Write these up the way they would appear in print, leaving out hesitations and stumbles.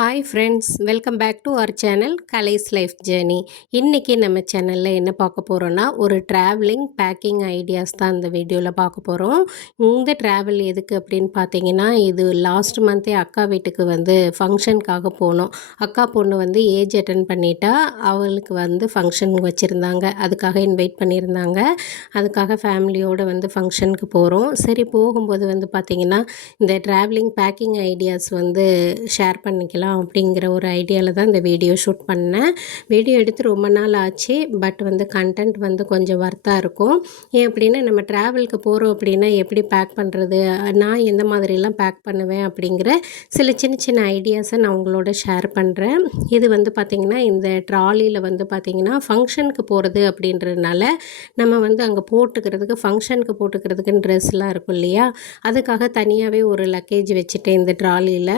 Hi friends, welcome back to our channel Kalai's life journey. இன்றைக்கி நம்ம சேனலில் என்ன பார்க்க போகிறோன்னா, ஒரு ட்ராவலிங் பேக்கிங் ஐடியாஸ் தான் இந்த வீடியோவில் பார்க்க போகிறோம். இந்த ட்ராவல் எதுக்கு அப்படின்னு பார்த்தீங்கன்னா, இது லாஸ்ட் மந்த்தே அக்கா வீட்டுக்கு ஃபங்க்ஷனுக்காக போனோம். அக்கா பொண்ணு ஏஜ் அட்டன் பண்ணிட்டா, அவளுக்கு ஃபங்க்ஷன் வச்சுருந்தாங்க. அதுக்காக இன்வைட் பண்ணியிருந்தாங்க. அதுக்காக ஃபேமிலியோடு ஃபங்க்ஷனுக்கு போகிறோம். சரி, போகும்போது பார்த்திங்கன்னா, இந்த ட்ராவலிங் பேக்கிங் ஐடியாஸ் ஷேர் பண்ணிக்கலாம் அப்படிங்கிற ஒரு ஐடியாவில் தான் இந்த வீடியோ ஷூட் பண்ணேன். வீடியோ எடுத்து ரொம்ப நாள் ஆச்சு. பட் கண்டென்ட் கொஞ்சம் வர்த்தாக இருக்கும். ஏன் அப்படின்னா, நம்ம ட்ராவலுக்கு போகிறோம் அப்படின்னா எப்படி பேக் பண்ணுறது, நான் எந்த மாதிரிலாம் பேக் பண்ணுவேன் அப்படிங்கிற சில சின்ன சின்ன ஐடியாஸை நான் உங்களோட ஷேர் பண்ணுறேன். இது பார்த்திங்கன்னா, இந்த ட்ராலியில் பார்த்திங்கன்னா ஃபங்க்ஷனுக்கு போகிறது அப்படின்றதுனால நம்ம அங்கே ஃபங்க்ஷனுக்கு போட்டுக்கிறதுக்குன்னு ட்ரெஸ்லாம் இருக்கும் இல்லையா, அதுக்காக தனியாகவே ஒரு லக்கேஜ் வச்சுட்டேன் இந்த ட்ராலியில்.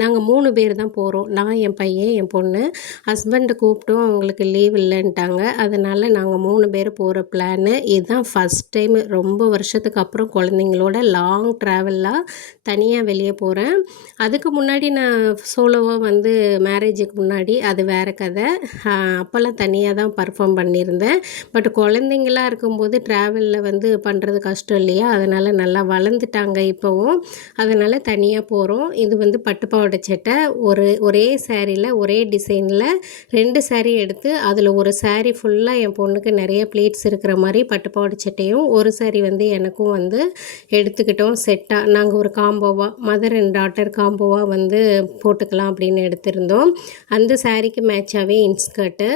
நாங்கள் 3 பேர் தான் போகிறோம். நான், என் பையன், என் பொண்ணு. ஹஸ்பண்டு கூப்பிட்டோம், அவங்களுக்கு லீவ் இல்லைன்ட்டாங்க. அதனால் நாங்கள் 3 பேர் போகிற பிளானு. இதுதான் ஃபஸ்ட் டைம் ரொம்ப வருஷத்துக்கு அப்புறம் குழந்தைங்களோட லாங் ட்ராவலாக தனியாக வெளியே போகிறேன். அதுக்கு முன்னாடி நான் சோலோவாக மேரேஜுக்கு முன்னாடி அது வேறு கதை. அப்போல்லாம் தனியாக தான் பர்ஃபார்ம் பண்ணியிருந்தேன். பட் குழந்தைங்களாக இருக்கும்போது ட்ராவலில் பண்ணுறது கஷ்டம் இல்லையா, அதனால் நல்லா வளர்ந்துட்டாங்க இப்போவும். அதனால் தனியாக போகிறோம். இது பட்டுப்பாவாடை சட்டை. ஒரே சாரியில் ஒரே டிசைனில் 2 சாரீ எடுத்து அதில் ஒரு சாரீ ஃபுல்லாக என் பொண்ணுக்கு நிறைய ப்ளீட்ஸ் இருக்கிற மாதிரி பட்டுப்பாவாடை சட்டையும், ஒரு சாரீ எனக்கும் எடுத்துக்கிட்டோம் செட்டாக. நாங்கள் ஒரு காம்போவாக மதர் அண்ட் டாட்டர் காம்போவாக போட்டுக்கலாம் அப்படின்னு எடுத்திருந்தோம். அந்த சாரீக்கு மேட்சாகவே இன்ஸ்கர்ட்டு.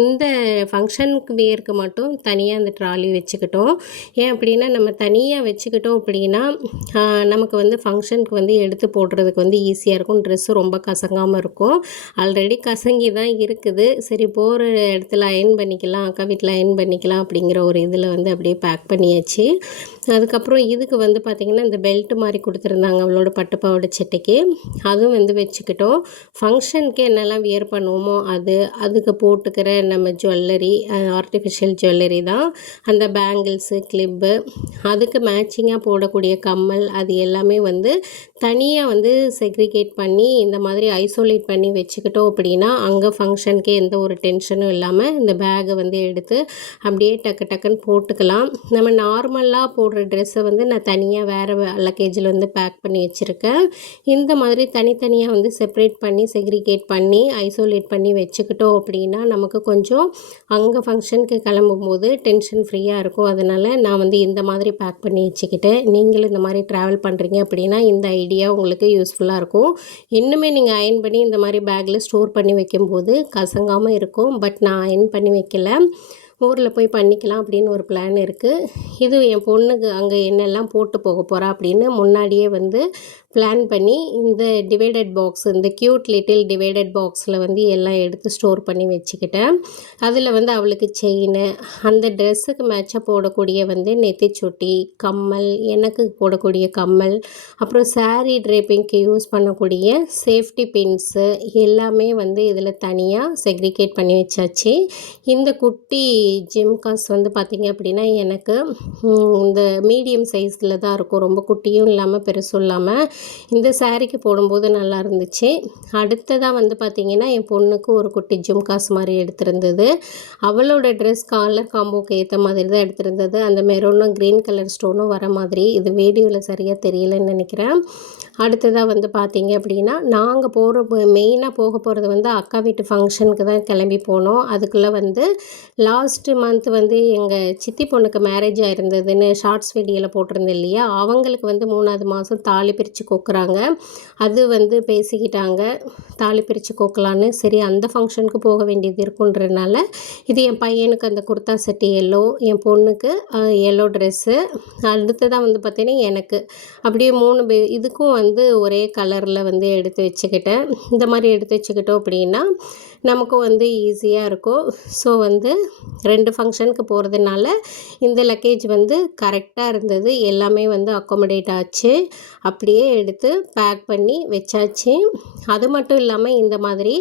இந்த ஃபங்க்ஷனுக்கு வேருக்கு மட்டும் தனியாக அந்த ட்ராலி வச்சுக்கிட்டோம். ஏன் அப்படின்னா, நம்ம தனியாக வச்சுக்கிட்டோம் அப்படின்னா நமக்கு ஃபங்க்ஷனுக்கு எடுத்து போடுறதுக்கு ஈஸியாக இருக்கும். ட்ரெஸ்ஸு ரொம்ப கசங்காமல் இருக்கும். ஆல்ரெடி கசங்கி தான் இருக்குது. சரி, போகிற இடத்துல அயர்ன் பண்ணிக்கலாம், அக்கா வீட்டில் அயர்ன் பண்ணிக்கலாம் அப்படிங்கிற ஒரு இதில் அப்படியே பேக் பண்ணியாச்சு. அதுக்கப்புறம் இதுக்கு பார்த்திங்கன்னா, இந்த பெல்ட் மாதிரி கொடுத்துருந்தாங்க அவளோட பட்டுப்பாவாடை சட்டைக்கு. அதுவும் வச்சுக்கிட்டோம். ஃபங்க்ஷனுக்கு என்னெல்லாம் வியர் பண்ணுவோமோ அதுக்கு போட்டுக்கிற நம்ம ஜுவல்லரி, ஆர்டிஃபிஷியல் ஜுவல்லரி தான். அந்த பேங்கிள்ஸு, கிளிப்பு, அதுக்கு மேட்சிங்காக போடக்கூடிய கம்மல், அது எல்லாமே தனியாக செக்ரிகேட் பண்ணி இந்த மாதிரி ஐசோலேட் பண்ணி வச்சுக்கிட்டோம் அப்படின்னா அங்கே ஃபங்க்ஷனுக்கே எந்த ஒரு டென்ஷனும் இல்லாமல் இந்த பேகை எடுத்து அப்படியே டக்குன்னு போட்டுக்கலாம். நம்ம நார்மலாக போடுற ட்ரெஸ்ஸை நான் தனியாக வேறு லக்கேஜில் பேக் பண்ணி வச்சுருக்கேன். இந்த மாதிரி தனித்தனியாக செப்பரேட் பண்ணி செக்ரிகேட் பண்ணி ஐசோலேட் பண்ணி வச்சுக்கிட்டோம் அப்படின்னா நமக்கு கொஞ்சம் அங்கே ஃபங்க்ஷனுக்கு கிளம்பும்போது டென்ஷன் ஃப்ரீயாக இருக்கும். அதனால் நான் இந்த மாதிரி பேக் பண்ணி வச்சுக்கிட்டேன். நீங்களும் இந்த மாதிரி ட்ராவல் பண்ணுறீங்க அப்படின்னா இந்த ஐடியா உங்களுக்கு யூஸ்ஃபுல்லாக இருக்கும். இன்னுமே நீங்கள் அயர்ன் பண்ணி இந்த மாதிரி பேக்கில் ஸ்டோர் பண்ணி வைக்கும்போது கசங்காமல் இருக்கும். பட் நான் அயர்ன் பண்ணி வைக்கல, ஊரில் போய் பண்ணிக்கலாம் அப்படின்னு ஒரு பிளான் இருக்குது. இது என் பொண்ணுக்கு அங்கே என்னெல்லாம் போட்டு போக போகிறா அப்படின்னு முன்னாடியே பிளான் பண்ணி இந்த டிவைடட் பாக்ஸ், இந்த க்யூட் லிட்டில் டிவைடட் பாக்ஸில் எல்லாம் எடுத்து ஸ்டோர் பண்ணி வச்சுக்கிட்டேன். அதில் அவளுக்கு செயின், அந்த ட்ரெஸ்ஸுக்கு மேட்சாக போடக்கூடிய நெத்திச்சுட்டி, கம்மல், எனக்கு போடக்கூடிய கம்மல், அப்புறம் சாரீ ட்ரேப்பிங்க்கு யூஸ் பண்ணக்கூடிய சேஃப்டி பின்ஸு எல்லாமே இதில் தனியாக செக்ரிகேட் பண்ணி வச்சாச்சு. இந்த குட்டி ஜிம்காஸ் பார்த்திங்க அப்படின்னா எனக்கு இந்த மீடியம் சைஸில் தான் இருக்கும். ரொம்ப குட்டியும் இல்லாமல் பெருசும் இல்லாமல் இந்த சாரீக்கு போடும்போது நல்லா இருந்துச்சு. அடுத்ததாக பார்த்திங்கன்னா, என் பொண்ணுக்கு ஒரு குட்டி ஜிம்காஸ் மாதிரி எடுத்திருந்தது. அவளோட ட்ரெஸ் கலர் காம்போக்கு ஏற்ற மாதிரி தான் எடுத்திருந்தது. அந்த மெரூனும் க்ரீன் கலர் ஸ்டோனும் வர மாதிரி. இது வீடியோவில் சரியாக தெரியலன்னு நினைக்கிறேன். அடுத்ததாக பார்த்திங்க அப்படின்னா, நாங்கள் மெயினாக போக போகிறது அக்கா வீட்டு ஃபங்க்ஷனுக்கு தான் கிளம்பி போனோம். அதுக்குள்ளே லாஸ்ட்டு மந்த் எங்கள் சித்தி பொண்ணுக்கு மேரேஜ் ஆயிருந்ததுன்னு ஷார்ட்ஸ் வீடியோவில் போட்டிருந்தேன் இல்லையா, அவங்களுக்கு 3ஆவது மாதம் தாலி பிரித்து கோக்குறாங்க. அது பேசிக்கிட்டாங்க தாலி பிரித்து கோக்கலான்னு. சரி, அந்த ஃபங்க்ஷனுக்கு போக வேண்டியது இருக்குன்றதுனால இது என் பையனுக்கு அந்த குர்தா செட்டு எல்லோ, என் பொண்ணுக்கு எல்லோ ட்ரெஸ்ஸு, அடுத்ததாக பார்த்தீங்கன்னா எனக்கு அப்படியே 3 இதுக்கும் ஒரே கலரில் எடுத்து வச்சுக்கிட்டேன். இந்த மாதிரி எடுத்து வச்சுக்கிட்டோம் அப்படின்னா நமக்கு ஈஸியாக இருக்கும். ஸோ 2 ஃபங்க்ஷனுக்கு போகிறதுனால இந்த லக்கேஜ் கரெக்டாக இருந்தது. எல்லாமே அக்காமடேட் ஆச்சு. அப்படியே எடுத்து பேக் பண்ணி வச்சாச்சு. அது மட்டும் இல்லாமல் இந்த மாதிரி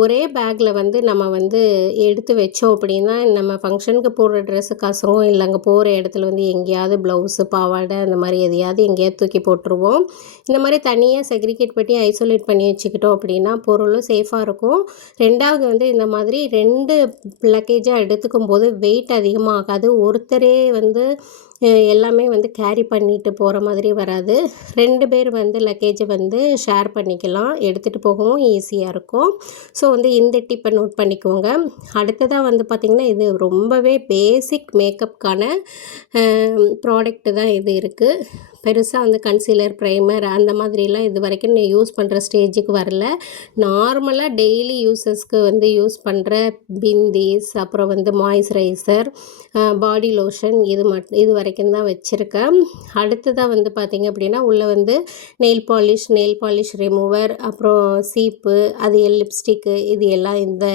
ஒரே பேக்கில் வந்து நம்ம வந்து எடுத்து வச்சோம் அப்படின்னா நம்ம ஃபங்க்ஷனுக்கு போடுற ட்ரெஸ்ஸு கசங்கும், இல்லை அங்கே போகிற இடத்துல வந்து எங்கேயாவது ப்ளவுஸு பாவாடை அந்த மாதிரி எதையாவது எங்கேயாவது தூக்கி போட்டுருவோம். இந்த மாதிரி தனியாக செக்ரிகேட் பண்ணி ஐசோலேட் பண்ணி வச்சுக்கிட்டோம் அப்படின்னா பொருளும் சேஃபாக இருக்கும். 2வது வந்து இந்த மாதிரி 2 லக்கேஜாக எடுத்துக்கும் போது வெயிட் அதிகமாக ஆகாது. ஒருத்தரே வந்து எல்லாமே வந்து கேரி பண்ணிட்டு போகிற மாதிரி வராது. 2 பேர் வந்து லக்கேஜை வந்து ஷேர் பண்ணிக்கலாம், எடுத்துகிட்டு போகவும் ஈஸியாக இருக்கும். ஸோ வந்து இந்த டிப்பை நோட் பண்ணிக்கோங்க. அடுத்ததாக வந்து பார்த்திங்கன்னா இது ரொம்பவே பேசிக் மேக்கப்புக்கான ப்ராடக்ட்டு தான் இது இருக்குது. பெருசாக வந்து கன்சீலர், ப்ரைமர் அந்த மாதிரிலாம் இது வரைக்கும் நான் யூஸ் பண்ணுற ஸ்டேஜுக்கு வரல. நார்மலாக டெய்லி யூஸஸ்க்கு வந்து யூஸ் பண்ணுற பிந்திஸ், அப்புறம் வந்து மாய்ஸ்சரைசர், பாடி லோஷன் இது வரைக்கும் தான் வச்சுருக்கேன். அடுத்ததாக வந்து பார்த்திங்க அப்படின்னா உள்ளே வந்து நெயில் பாலிஷ் ரிமூவர், அப்புறம் சீப்பு, அது லிப்ஸ்டிக்கு, இது எல்லாம் இந்த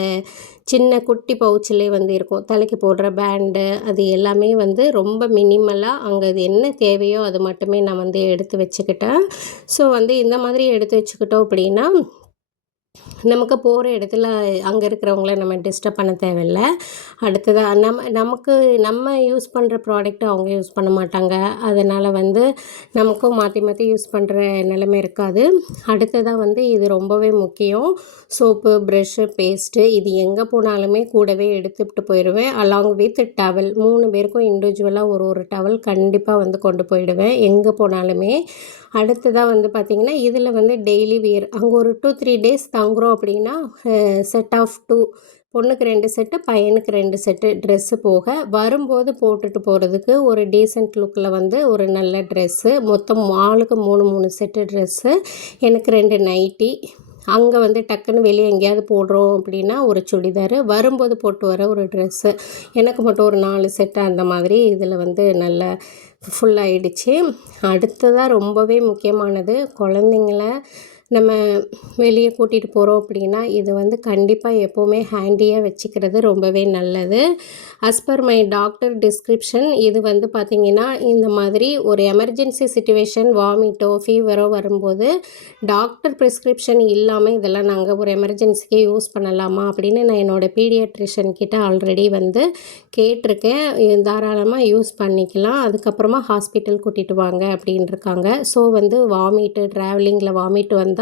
சின்ன குட்டி பவுச்சிலே வந்து இருக்கும். தலைக்கு போடுற பேண்டு, அது எல்லாமே வந்து ரொம்ப மினிமலாக அங்கே அது என்ன தேவையோ அது மட்டுமே நான் வந்து எடுத்து வச்சுக்கிட்டேன். ஸோ வந்து இந்த மாதிரி எடுத்து வச்சுக்கிட்டோம் அப்படின்னா நமக்கு போகிற இடத்துல அங்கே இருக்கிறவங்கள நம்ம டிஸ்டர்ப் பண்ண தேவையில்ல. அடுத்ததாக நம்ம யூஸ் பண்ணுற ப்ராடக்ட் அவங்க யூஸ் பண்ண மாட்டாங்க. அதனால் வந்து நமக்கும் மாற்றி யூஸ் பண்ணுற நிலைமை இருக்காது. அடுத்ததாக வந்து இது ரொம்பவே முக்கியம். சோப்பு, ப்ரஷ்ஷு, பேஸ்ட்டு இது எங்கே போனாலுமே கூடவே எடுத்துகிட்டு போயிடுவேன். அலாங் வித் டவல் 3 பேருக்கும் இண்டிவிஜுவலாக ஒரு டவல் கண்டிப்பாக வந்து கொண்டு போயிடுவேன் எங்கே போனாலுமே. அடுத்ததாக வந்து பார்த்திங்கன்னா இதில் வந்து டெய்லி வியர் அங்கே ஒரு 2-3 டேஸ் தங்குறோம் அப்படின்னா செட் ஆஃப் 2 பொண்ணுக்கு 2 செட்டு, பையனுக்கு 2 செட்டு ட்ரெஸ்ஸு போக வரும்போது போட்டுட்டு போகிறதுக்கு ஒரு டீசென்ட் லுக்கில் வந்து ஒரு நல்ல ட்ரெஸ்ஸு, மொத்தம் ஆளுக்கு 3 செட்டு ட்ரெஸ்ஸு, எனக்கு 2 நைட்டி, அங்கே வந்து டக்குன்னு வெளியே எங்கேயாவது போடுறோம் அப்படின்னா ஒரு சுடிதாரு, வரும்போது போட்டு வர ஒரு ட்ரெஸ்ஸு, எனக்கு மட்டும் ஒரு 4 செட்டு அந்த மாதிரி இதில் வந்து நல்ல ஃபுல்லாகிடுச்சு. அடுத்ததாக ரொம்பவே முக்கியமானது, குழந்தைங்கள நம்ம வெளியே கூட்டிகிட்டு போகிறோம் அப்படின்னா இது வந்து கண்டிப்பாக எப்போவுமே ஹேண்டியாக வச்சுக்கிறது ரொம்பவே நல்லது. As per my doctor description இது வந்து பார்த்திங்கன்னா இந்த மாதிரி ஒரு எமர்ஜென்சி சிச்சுவேஷன், வாமிட்டோ ஃபீவரோ வரும்போது டாக்டர் ப்ரிஸ்கிரிப்ஷன் இல்லாமல் இதெல்லாம் நாங்கள் ஒரு எமர்ஜென்சிக்கே யூஸ் பண்ணலாமா அப்படின்னு நான் என்னோடய பீடியாட்ரிஷன் கிட்ட ஆல்ரெடி வந்து கேட்டிருக்கேன். தாராளமாக யூஸ் பண்ணிக்கலாம், அதுக்கப்புறமா ஹாஸ்பிட்டல் கூட்டிகிட்டு வாங்க அப்படின்ட்டுருக்காங்க. ஸோ வந்து ட்ராவலிங்கில் வாமிட் வந்தால்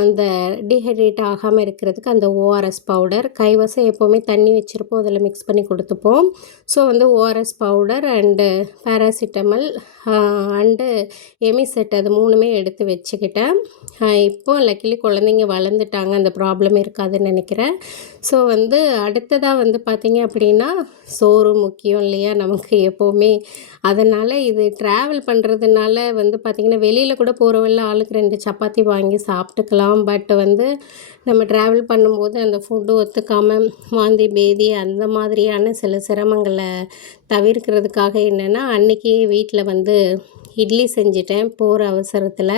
அந்த டீஹைட்ரேட் ஆகாமல் இருக்கிறதுக்கு அந்த ஓஆர்எஸ் பவுடர் கைவசம் எப்போவுமே தண்ணி வச்சுருப்போம், அதில் மிக்ஸ் பண்ணி கொடுத்துப்போம். ஸோ வந்து ORS powder and paracetamol and Emeset அது 3மே எடுத்து வச்சுக்கிட்டேன். இப்போ லக்கிலி குழந்தைங்க வளர்ந்துட்டாங்க, அந்த ப்ராப்ளம் இருக்காதுன்னு நினைக்கிறேன். ஸோ வந்து அடுத்ததாக வந்து பார்த்திங்க அப்படின்னா சோறு முக்கியம் இல்லையா நமக்கு எப்போவுமே. அதனால் இது ட்ராவல் பண்ணுறதுனால வந்து பார்த்திங்கன்னா வெளியில் கூட போகிறவள்ள ஆளுக்கு 2 சப்பாத்தி வாங்கி சாப்பிட்டுக்கலாம். பட் வந்து நம்ம ட்ராவல் பண்ணும்போது அந்த ஃபுட்டு ஒத்துக்காமல் வாந்தி பேதி அந்த மாதிரியான சில சிரமங்களை தவிர்க்கிறதுக்காக என்னென்னா அன்றைக்கி வீட்டில் வந்து இட்லி செஞ்சுட்டேன் போகிற அவசரத்தில்.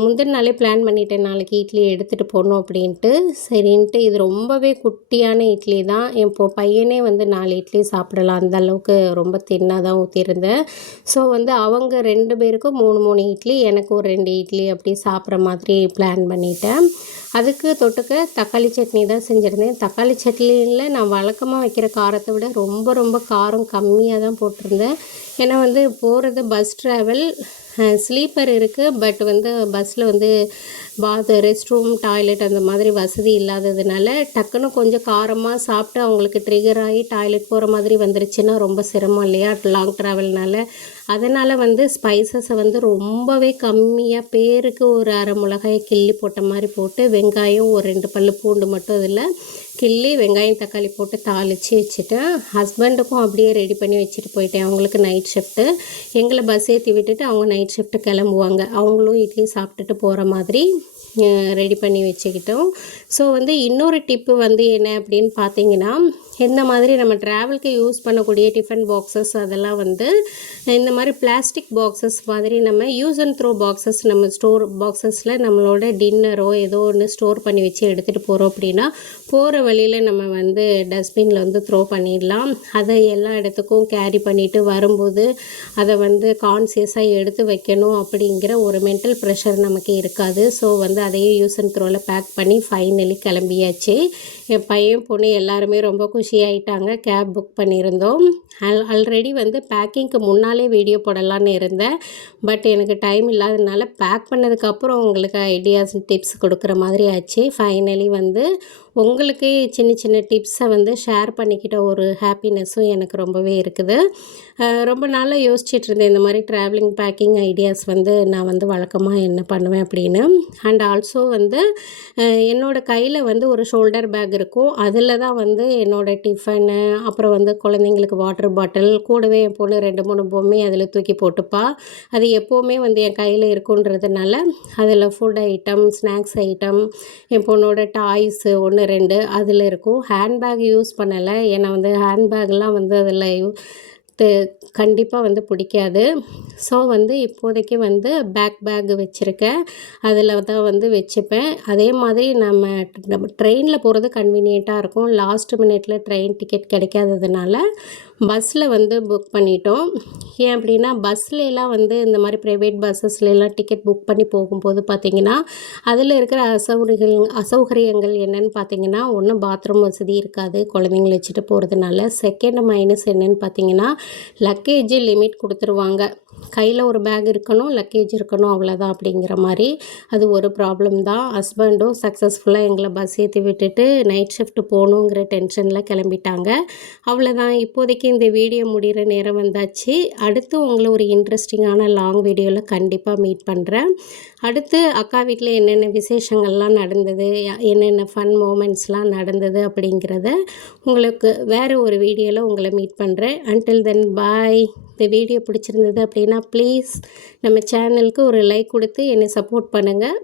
முந்தின நாளே பிளான் பண்ணிட்டேன் நாளைக்கு இட்லி எடுத்துகிட்டு போகணும் அப்படின்ட்டு. சரின்ட்டு இது ரொம்பவே குட்டியான இட்லி தான், என் பையனே வந்து 4 இட்லி சாப்பிடலாம் அந்தளவுக்கு ரொம்ப தின்னாக தான் ஊற்றிருந்தேன். ஸோ வந்து அவங்க 2 பேருக்கும் 3 இட்லி, எனக்கு ஒரு 2 இட்லி அப்படி சாப்பிட்ற மாதிரி பிளான் பண்ணிட்டேன். அதுக்கு தொட்டுக்க தக்காளி சட்னி தான் செஞ்சுருந்தேன். தக்காளி சட்னியில் நான் வழக்கமாக வைக்கிற காரத்தை விட ரொம்ப காரம் கம்மியாக தான் போட்டிருந்தேன். ஏன்னா வந்து போகிறது பஸ் ட்ராவல், ஸ்லீப்பர் இருக்குது. பட் வந்து பஸ்ஸில் வந்து ரெஸ்ட் ரூம், டாய்லெட் அந்த மாதிரி வசதி இல்லாததுனால டக்குன்னு கொஞ்சம் காரமாக சாப்பிட்டு அவங்களுக்கு ட்ரிகர் ஆகி டாய்லெட் போகிற மாதிரி வந்துருச்சுன்னா ரொம்ப சிரமம் இல்லையா லாங் ட்ராவல்னால. அதனால் வந்து ஸ்பைசஸை வந்து ரொம்பவே கம்மியாக பேருக்கு ஒரு அரை மிளகாயை கிள்ளி போட்ட மாதிரி போட்டு, வெங்காயம் ஒரு 2 பல்லு பூண்டு மட்டும் இதில் கிள்ளி வெங்காயம் தக்காளி போட்டு தாளித்து வச்சுட்டேன். ஹஸ்பண்டுக்கும் அப்படியே ரெடி பண்ணி வச்சுட்டு போயிட்டேன். அவங்களுக்கு நைட் ஷிஃப்ட்டு, எங்களை பஸ் ஏற்றி விட்டுட்டு அவங்க நைட் ஷிஃப்ட்டு கிளம்புவாங்க. அவங்களும் இட்லி சாப்பிட்டுட்டு போகிற மாதிரி ரெடி பண்ணி வச்சுக்கிட்டோம். ஸோ வந்து இன்னொரு டிப்பு வந்து என்ன அப்படின்னு பார்த்தீங்கன்னா, இந்த மாதிரி நம்ம ட்ராவலுக்கு யூஸ் பண்ணக்கூடிய டிஃபன் பாக்ஸஸ் அதெல்லாம் வந்து இந்த மாதிரி பிளாஸ்டிக் பாக்ஸஸ் மாதிரி நம்ம யூஸ் அண்ட் த்ரோ பாக்ஸஸ் நம்ம ஸ்டோர் பாக்ஸஸில் நம்மளோட டின்னரோ ஏதோ ஒன்று ஸ்டோர் பண்ணி வச்சு எடுத்துகிட்டு போகிறோம் அப்படின்னா போகிற வழியில் நம்ம வந்து டஸ்ட்பினில் வந்து த்ரோ பண்ணிடலாம். அதை எல்லா இடத்துக்கும் கேரி பண்ணிவிட்டு வரும்போது அதை வந்து கான்சியஸாக எடுத்து வைக்கணும் அப்படிங்கிற ஒரு மென்டல் ப்ரெஷர் நமக்கு இருக்காது. ஸோ வந்து அதையே யூஸ் அண்ட் த்ரோவில் பேக் பண்ணி ஃபைனலி கிளம்பியாச்சு. என் பையன் பொண்ணு எல்லாருமே ரொம்ப குஷியாயிட்டாங்க. கேப் புக் பண்ணியிருந்தோம். ஆல்ரெடி வந்து பேக்கிங்க்கு முன்னாலே வீடியோ போடலான்னு இருந்தேன். பட் எனக்கு டைம் இல்லாததுனால பேக் பண்ணதுக்கப்புறம் உங்களுக்கு ஐடியாஸ் டிப்ஸ் கொடுக்குற மாதிரி ஆச்சு. ஃபைனலி வந்து உங்களுக்கு சின்ன சின்ன டிப்ஸை வந்து ஷேர் பண்ணிக்கிட்ட ஒரு ஹாப்பினஸ்ஸும் எனக்கு ரொம்பவே இருக்குது. ரொம்ப நாளாக யோசிச்சுட்டு இருந்தேன் இந்த மாதிரி ட்ராவலிங் பேக்கிங் ஐடியாஸ் வந்து நான் வந்து வழக்கமாக என்ன பண்ணுவேன் அப்படின்னு. அண்ட் ஆல்சோ வந்து என்னோடய கையில் வந்து ஒரு ஷோல்டர் பேக் இருக்கும். அதில் தான் வந்து என்னோடய டிஃபனு அப்புறம் வந்து குழந்தைங்களுக்கு வாட்டர் பாட்டில் கூடவே என் பொண்ணு 2-3 பொம்மை அதில் தூக்கி போட்டுப்பா. அது எப்போவுமே வந்து என் கையில் இருக்குன்றதுனால அதில் ஃபுட் ஐட்டம், ஸ்நாக்ஸ் ஐட்டம், என் பொண்ணோட டாய்ஸு 1-2 அதில் இருக்கும். ஹேண்ட்பேக் யூஸ் பண்ணலை. ஏன்னா வந்து ஹேண்ட்பேக்லாம் வந்து அதில் கண்டிப்பாக வந்து பிடிக்காது. ஸோ வந்து இப்போதைக்கு வந்து பேக் வச்சுருக்கேன். அதில் தான் வந்து வச்சுப்பேன். அதே மாதிரி நம்ம ட்ரெயினில் போகிறது கன்வீனியண்ட்டாக இருக்கும். லாஸ்ட் மினிட்ல ட்ரெயின் டிக்கெட் கிடைக்காததுனால பஸ்ஸில் வந்து புக் பண்ணிட்டோம். ஏன் அப்படின்னா பஸ்லலாம் வந்து இந்த மாதிரி ப்ரைவேட் பஸ்ஸஸ்லாம் டிக்கெட் புக் பண்ணி போகும்போது பார்த்திங்கன்னா அதில் இருக்கிற அசௌகரியங்கள் என்னென்னு பார்த்திங்கன்னா, ஒன்று பாத்ரூம் வசதி இருக்காது குழந்தைங்கள வச்சுட்டு போகிறதுனால. செகண்ட் மைனஸ் என்னென்னு பார்த்திங்கன்னா லக்கேஜ் லிமிட் கொடுத்துருவாங்க. கையில் ஒரு பேக் இருக்கணும், லக்கேஜ் இருக்கணும், அவ்வளோதான் அப்படிங்கிற மாதிரி. அது ஒரு ப்ராப்ளம் தான். ஹஸ்பண்டும் சக்ஸஸ்ஃபுல்லாக எங்களை பஸ் ஏற்றி விட்டுட்டு நைட் ஷிஃப்ட் போகணுங்கிற டென்ஷனில் கிளம்பிட்டாங்க. அவ்வளோதான். இப்போதைக்கு இந்த வீடியோ முடிகிற நேரம் வந்தாச்சு. அடுத்து உங்களை ஒரு இன்ட்ரெஸ்டிங்கான லாங் வீடியோவில் கண்டிப்பாக மீட் பண்ணுறேன். அடுத்து அக்கா வீட்டில் என்னென்ன விசேஷங்கள்லாம் நடந்தது, என்னென்ன ஃபன் மூமெண்ட்ஸ்லாம் நடந்தது அப்படிங்கிறத உங்களுக்கு வேறு ஒரு வீடியோவில் உங்களை மீட் பண்ணுறேன். அன்டில் தென் பாய். இந்த வீடியோ பிடிச்சிருந்தது அப்படின்னா ப்ளீஸ் நம்ம சேனலுக்கு ஒரு லைக் கொடுத்து என்னை சப்போர்ட் பண்ணுங்கள்.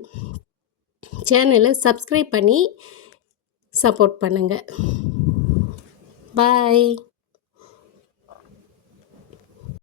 சேனலை சப்ஸ்கிரைப் பண்ணி சப்போர்ட் பண்ணுங்கள். பாய்.